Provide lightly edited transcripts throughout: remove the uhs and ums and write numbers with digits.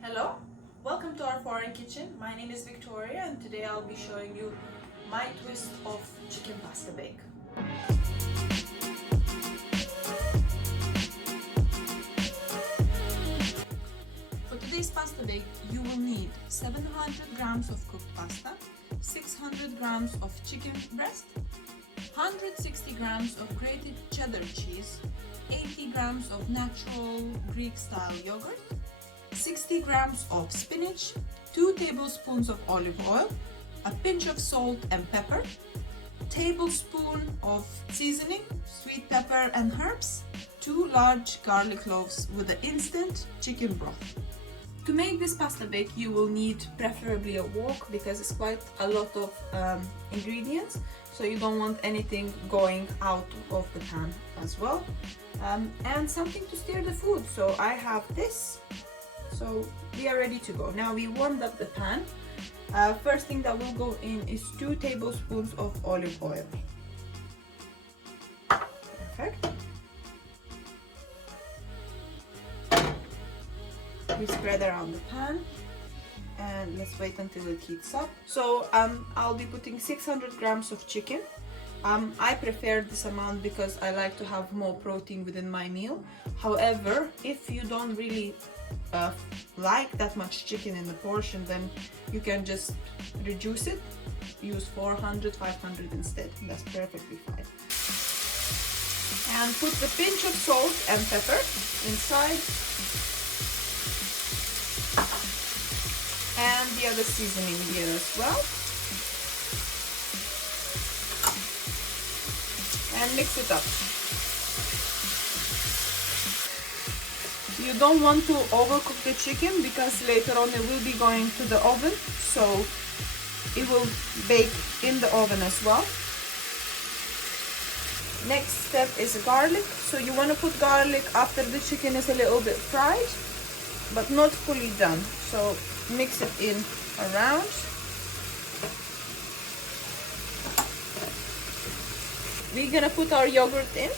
Hello, welcome to our foreign kitchen. My name is Victoria and today I'll be showing you my twist of chicken pasta bake. For today's pasta bake, you will need 700 grams of cooked pasta, 600 grams of chicken breast, 160 grams of grated cheddar cheese, 80 grams of natural Greek-style yogurt, 60 grams of spinach, 2 tablespoons of olive oil, a pinch of salt and pepper, tablespoon of seasoning, sweet pepper and herbs, 2 large garlic cloves with the instant chicken broth. To make this pasta bake, you will need preferably a wok because it's quite a lot of ingredients, so you don't want anything going out of the pan as well. And something to stir the food, so I have this. So we are ready to go. Now we warmed up the pan. First thing that will go in is 2 tablespoons of olive oil. Perfect. We spread around the pan and let's wait until it heats up. So I'll be putting 600 grams of chicken. I prefer this amount because I like to have more protein within my meal. However, if you don't really like that much chicken in the portion, then you can just reduce it, use 400, 500 instead. That's perfectly fine. And put the pinch of salt and pepper inside, and the other seasoning here as well, and mix it up. You don't want to overcook the chicken because later on it will be going to the oven, so it will bake in the oven as well. Next step is garlic. So you want to put garlic after the chicken is a little bit fried, but not fully done. So mix it in around. We're gonna put our yogurt in.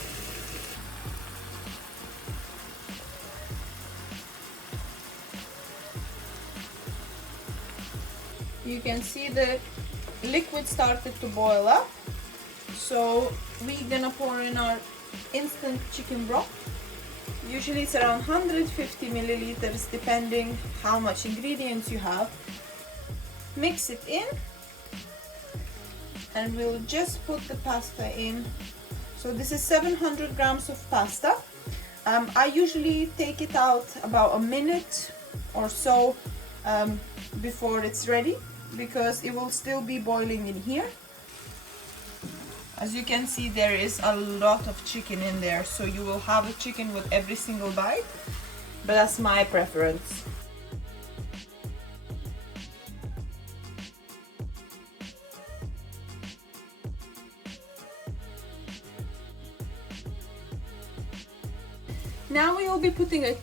You can see the liquid started to boil up, so we're gonna pour in our instant chicken broth. Usually it's around 150 milliliters depending how much ingredients you have. Mix it in and we'll just put the pasta in. So this is 700 grams of pasta. I usually take it out about a minute or so before it's ready, because it will still be boiling in here. As you can see, there is a lot of chicken in there, so you will have a chicken with every single bite, but that's my preference. Now we will be putting a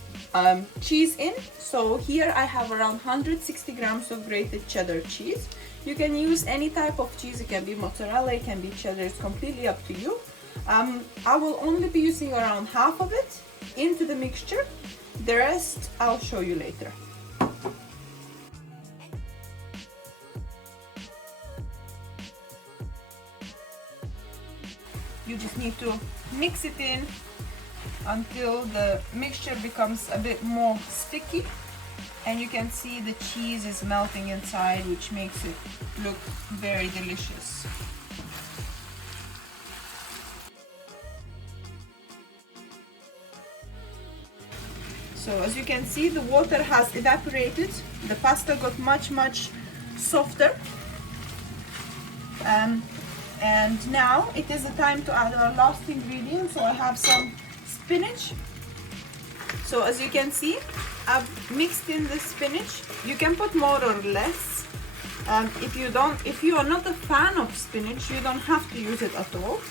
cheese in. So here I have around 160 grams of grated cheddar cheese. You can use any type of cheese. It can be mozzarella, it can be cheddar, it's completely up to you. I will only be using around half of it into the mixture. The rest I'll show you later. You just need to mix it in until the mixture becomes a bit more sticky, and you can see the cheese is melting inside, which makes it look very delicious. So as you can see, the water has evaporated, the pasta got much softer, and now it is the time to add our last ingredient. So I have some spinach. So as you can see, I've mixed in the spinach. You can put more or less. If you are not a fan of spinach, you don't have to use it at all.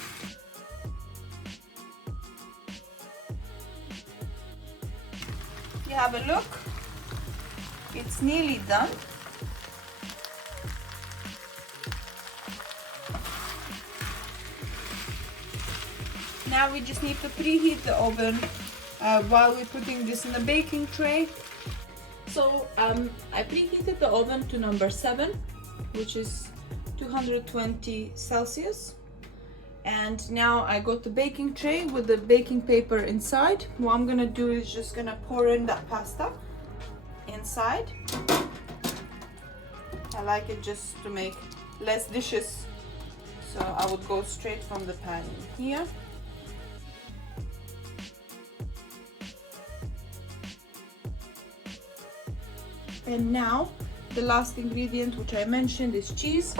You have a look. It's nearly done. Now we just need to preheat the oven while we're putting this in the baking tray. So I preheated the oven to number 7, which is 220 Celsius. And now I got the baking tray with the baking paper inside. What I'm gonna do is just gonna pour in that pasta inside. I like it just to make less dishes, so I would go straight from the pan in here. And now the last ingredient, which I mentioned, is cheese.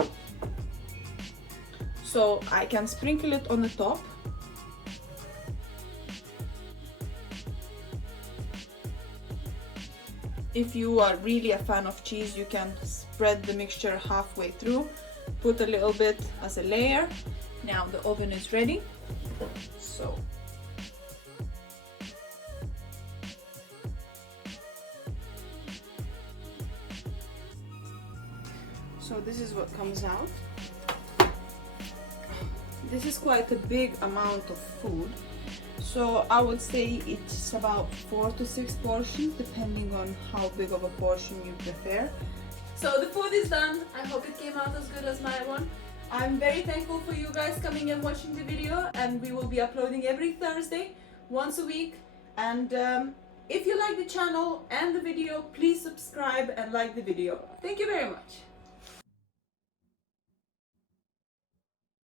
So I can sprinkle it on the top. If you are really a fan of cheese, you can spread the mixture halfway through, put a little bit as a layer. Now the oven is ready. So this is what comes out. This is quite a big amount of food, so I would say it's about 4 to 6 portions, depending on how big of a portion you prefer. So the food is done. I hope it came out as good as my one. I'm very thankful for you guys coming and watching the video, and we will be uploading every Thursday, once a week. And if you like the channel and the video, please subscribe and like the video. Thank you very much.